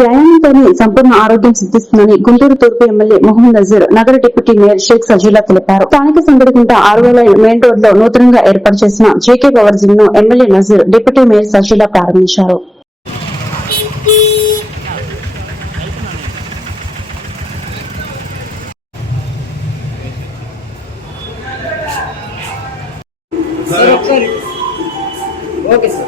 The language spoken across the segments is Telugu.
వ్యాయామంతోనే సంపూర్ణ ఆరోగ్యం సిద్ధిస్తుందని గుంటూరు తూర్పు ఎమ్మెల్యే మొహమ్మద్ నజీర్ నగర డిప్యూటీ మేయర్ షేక్ సజీలా తెలిపారు. స్థానిక సంగడిగుంట ఆరవ లైన్ మెయిన్ రోడ్లో నూతనంగా ఏర్పాటు చేసిన JK power జిమ్ను MLA Nazeer deputy mayor Sajeela ప్రారంభించారు. సార్.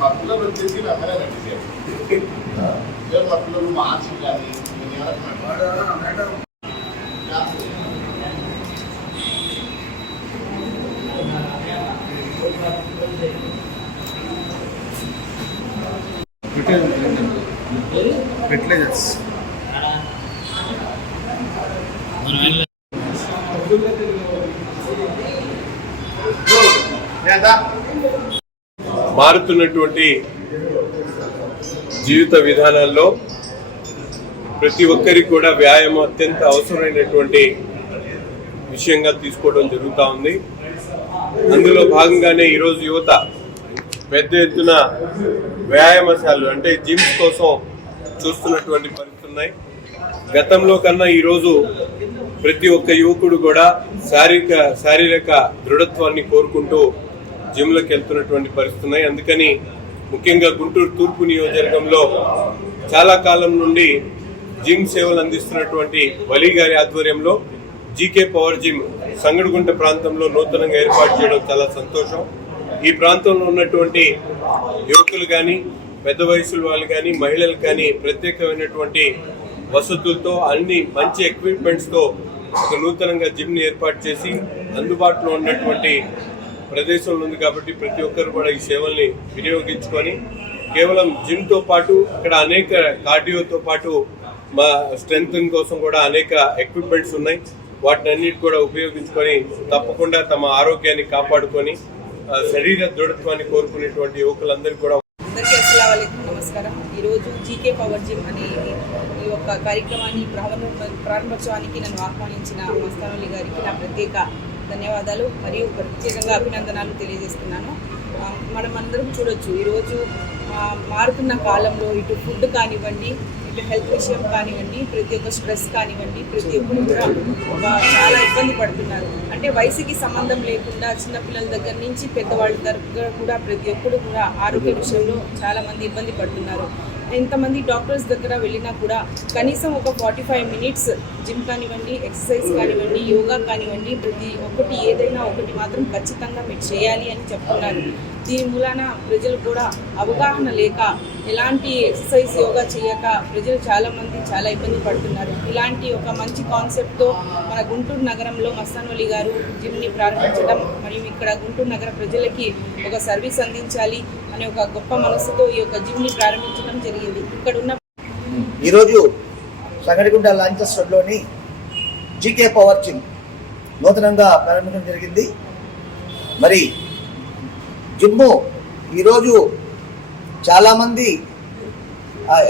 మా పిల్లలు వచ్చేసి అమ్మనే నడిచారు మా పిల్లలు మార్చి కానీ ఫెర్టిలైజర్స్ మారుతున్నటువంటి జీవిత విధానాల్లో ప్రతి ఒక్కరికి కూడా వ్యాయామం అత్యంత అవసరమైనటువంటి విషయంగా తీసుకోవడం జరుగుతూ ఉంది. అందులో భాగంగానే ఈరోజు యువత పెద్ద ఎత్తున వ్యాయామశాలలు అంటే జిమ్స్ కోసం చూస్తున్నటువంటి పరిస్థితులు ఉన్నాయి. గతంలో కన్నా ఈరోజు ప్రతి ఒక్క యువకుడు కూడా శారీరక శారీరక దృఢత్వాన్ని కోరుకుంటూ జిమ్లకు వెళ్తున్నటువంటి పరిస్థితులు ఉన్నాయి అందుకని ముఖ్యంగా గుంటూరు తూర్పు నియోజకవర్గంలో చాలా కాలం నుండి జిమ్ సేవలు అందిస్తున్నటువంటి వలి గారి ఆధ్వర్యంలో జీకే పవర్ జిమ్ సంగడిగుంట ప్రాంతంలో నూతనంగా ఏర్పాటు చేయడం చాలా సంతోషం. ఈ ప్రాంతంలో ఉన్నటువంటి యువకులు కానీ పెద్ద వయసుల వాళ్ళు కానీ మహిళలు కానీ ప్రత్యేకమైనటువంటి వసతులతో అన్ని మంచి ఎక్విప్మెంట్స్తో ఒక నూతనంగా జిమ్ని ఏర్పాటు చేసి అందుబాటులో ఉన్నటువంటి ప్రదేశంలో ఉంది కాబట్టి ప్రతి ఒక్కరు కూడా ఈ సేవల్ని వినియోగించుకొని కేవలం జిమ్తో పాటు అక్కడ అనేక కార్డియోతో పాటు మా స్ట్రెంగ్ కోసం కూడా అనేక ఎక్విప్మెంట్స్ ఉన్నాయి. వాటిని అన్నిటి కూడా ఉపయోగించుకొని తప్పకుండా తమ ఆరోగ్యాన్ని కాపాడుకొని శరీర దృఢత్వాన్ని కోరుకునేటువంటి యువకులందరికీ కూడా అందరికీ అస్సలం నమస్కారం. ఈరోజు జీకే పవర్ జిమ్ అనే ఈ యొక్క కార్యక్రమాన్ని ప్రారంభ ప్రారంభోత్సవానికి నన్ను ఆహ్వానించిన మస్తానల్లి గారికి నా ప్రత్యేక ధన్యవాదాలు మరియు ప్రత్యేకంగా అభినందనాలు తెలియజేస్తున్నాను. మనం అందరం చూడొచ్చు ఈరోజు మారుతున్న కాలంలో ఇటు ఫుడ్ కానివ్వండి ఇటు హెల్త్ విషయం కానివ్వండి ప్రతి ఒక్క స్ట్రెస్ కానివ్వండి ప్రతి ఒక్కరు కూడా చాలా ఇబ్బంది పడుతున్నారు. అంటే వయసుకి సంబంధం లేకుండా చిన్నపిల్లల దగ్గర నుంచి పెద్దవాళ్ళ దగ్గర కూడా ప్రతి ఒక్కరు కూడా ఆరోగ్య విషయంలో చాలామంది ఇబ్బంది పడుతున్నారు. ఎంతమంది డాక్టర్స్ దగ్గర వెళ్ళినా కూడా కనీసం ఒక ఫార్టీ ఫైవ్ మినిట్స్ జిమ్ కానివ్వండి ఎక్సర్సైజ్ కానివ్వండి యోగా కానివ్వండి ప్రతి ఒక్కటి ఏదైనా ఒకటి మాత్రం ఖచ్చితంగా మీరు చేయాలి అని చెప్తున్నాను దీని మూలాన ప్రజలు కూడా అవగాహన లేక ఎలాంటి ఎక్సర్సైజ్ యోగా చేయక ప్రజలు చాలా మంది చాలా ఇబ్బంది పడుతున్నారు. ఇలాంటి ఒక మంచి కాన్సెప్ట్తో మన గుంటూరు నగరంలో మస్తానోలి గారు జిమ్ని ప్రారంభించడం మరియు ఇక్కడ గుంటూరు నగర ప్రజలకి ఒక సర్వీస్ అందించాలి అనే ఒక గొప్ప మనసుతో ఈ యొక్క జిమ్ని ప్రారంభించడం జరిగింది. ఇక్కడ ఉన్న ఈరోజు సంగడిగుంట లాంచెస్ రోడ్లోని జీకే పవర్ జిమ్ నూతనంగా ప్రారంభించడం జరిగింది. మరి జిమ్ము ఈరోజు చాలామంది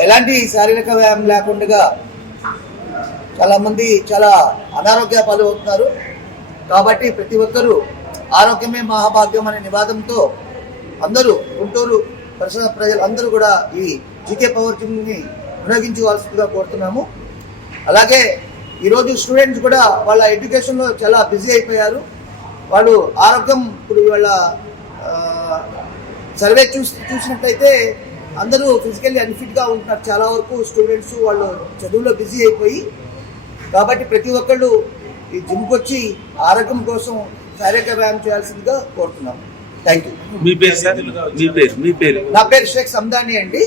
ఎలాంటి శారీరక వ్యాయామం లేకుండా చాలామంది చాలా అనారోగ్య పాలవుతున్నారు. కాబట్టి ప్రతి ఒక్కరూ ఆరోగ్యమే మహాభాగ్యం అనే నివాదంతో అందరూ గుంటూరు పరిసర ప్రజలు అందరూ కూడా ఈ జీకే పవర్ జిమ్ని వినియోగించుకోవాల్సిందిగా కోరుతున్నాము. అలాగే ఈరోజు స్టూడెంట్స్ కూడా వాళ్ళ ఎడ్యుకేషన్లో చాలా బిజీ అయిపోయారు. వాళ్ళు ఆరోగ్యం ఇప్పుడు వాళ్ళ సర్వే చూసి చూసినట్లయితే అందరూ ఫిజికల్లీ అన్ఫిట్గా ఉంటున్నారు. చాలా వరకు స్టూడెంట్స్ వాళ్ళు చదువులో బిజీ అయిపోయి కాబట్టి ప్రతి ఒక్కళ్ళు ఈ జిమ్కి వచ్చి ఆరోగ్యం కోసం శారీరక వ్యాయామం చేయాల్సిందిగా కోరుతున్నాము థ్యాంక్ యూ మీ పేరు సార్? మీ పేరు మీ పేరు. నా పేరు షేక్ సందాని అండి.